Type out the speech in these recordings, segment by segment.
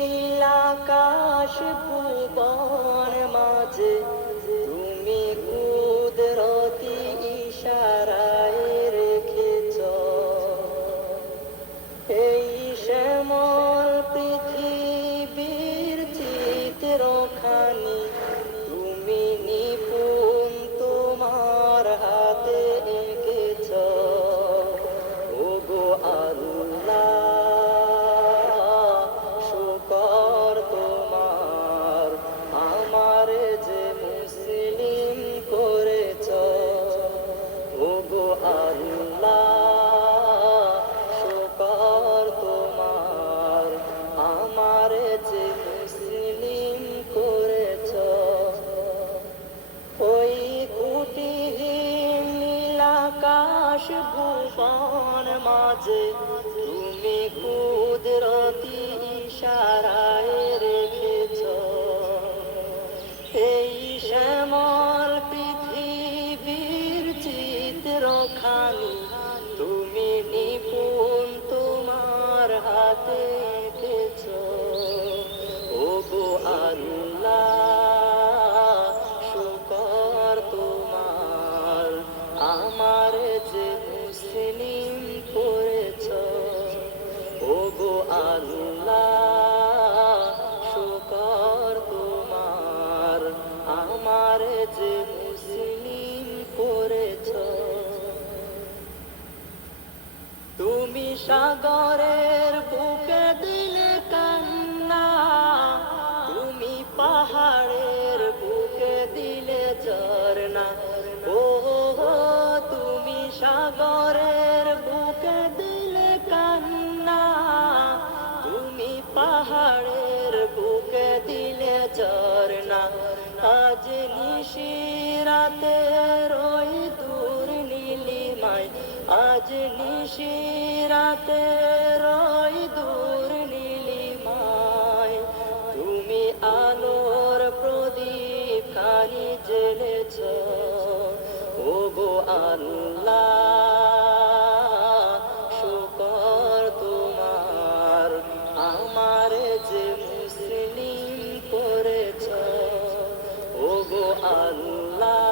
নীলাকাশ ভুবন মাঝে তুমি কুদরতি ইশারায় রেখেছ এই শ্যামল পৃথিবীর চিত্রখানি তুমি নিপুণ তোমার হাতে এঁকেছ ওগো আল্লাহ শুকর তোমার আমার যে মুসলিম করেছ ওগো আল্লাহ শুকর তোমার আমার যে মুসলিম করেছ ওই কুটিহীন নীলাকাশ ভুবন মাঝে তুমি কুদরতি ইশারায় রেখেছ এই শ্যামল পৃথিবীর চিত্রখানি তুমি নিপুণ তোমার হাতে এঁকেছ ওগো আল্লাহ শুকর তোমার আমার যে মুসলিম করেছ ওগো আল্লাহ শুকর তোমার আমার যে মুসলিম করেছ তুমি সাগরের বুকে দিলে কান্না তুমি পাহাড়ের বুকে দিলে ঝরনা ও তুমি সাগরের বুকে দিলে কান্না তুমি পাহাড়ের বুকে দিলে ঝরনা আজ নিশিরাতে ওই দূর নীলিমায় আজ নিশিরাতে ওই দূর নীলিমায় তুমি আলোর প্রদীপ খানি জ্বেলেছ ওগো আল্লাহ শুকর তোমার আমার যে মুসলিম করেছ ওগো আল্লাহ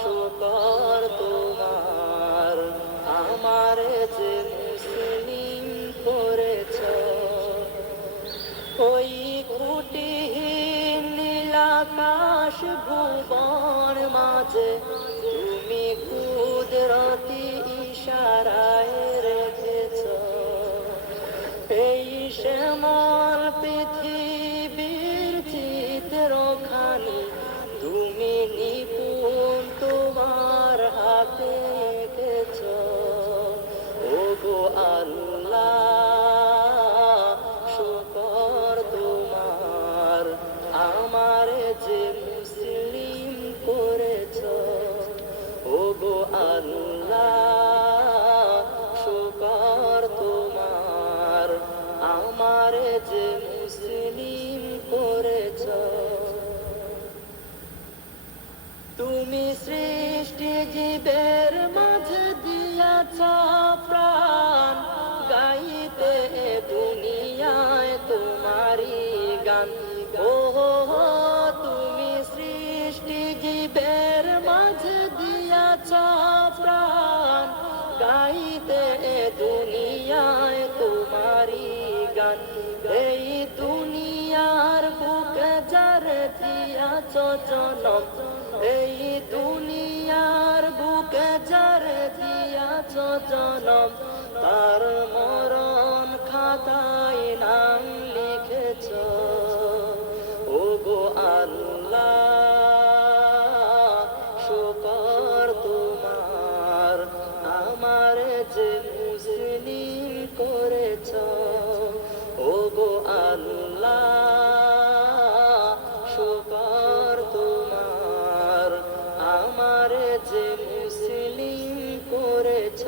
শুকর তোমার আমার যে মুসলিম করেছ ওই কুটিহীন নীলাকাশ ভুবন মাঝে তুমি কুদরতি ইশারায় রেখেছ এই শ্যামল পৃথিবীর চিত্রখানি তুমি নিপুণ তোমার হাতে এঁকেছ ওগো আল্লাহ শুকর তোমার আমার যে মুসলিম করেছ ওগো আল্লাহ শুকর তোমার আমার যে মুসলিম করেছ তুমি সৃষ্টি জীবের মাঝে দিয়াছ প্রাণ গাইতে দুনিয়ায় তোমারি গান ও তুমি সৃষ্টি জীবের মাঝে দিয়াছ প্রাণ গাইতে দুনিয়ায় তোমারি গান এই দুনিয়ার বুকে যার দিয়াছ জনম এই দুনিয়ার বুকে যার দিয়াছ জনম তার মরণ খাতায় নাম লিখেছ ওগো আল্লাহ শুকর তোমার আমার যে মুসলিম করেছ ওগো আল্লাহ শুকর তোমার আমার যে মুসলিম করেছ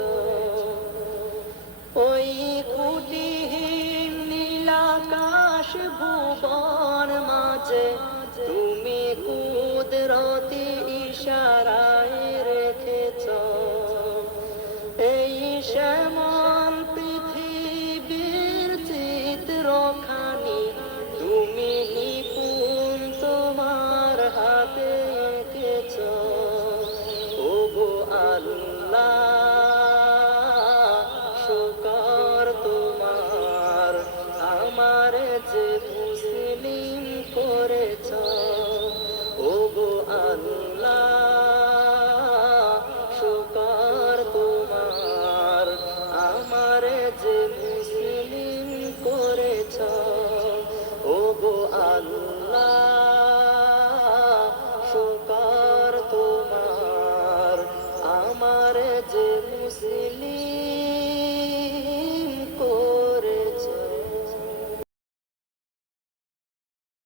ওই কুটিহীন নীলাকাশ ভুবন মাঝে তুমি কুদরতি ইশারায় রেখেছ এই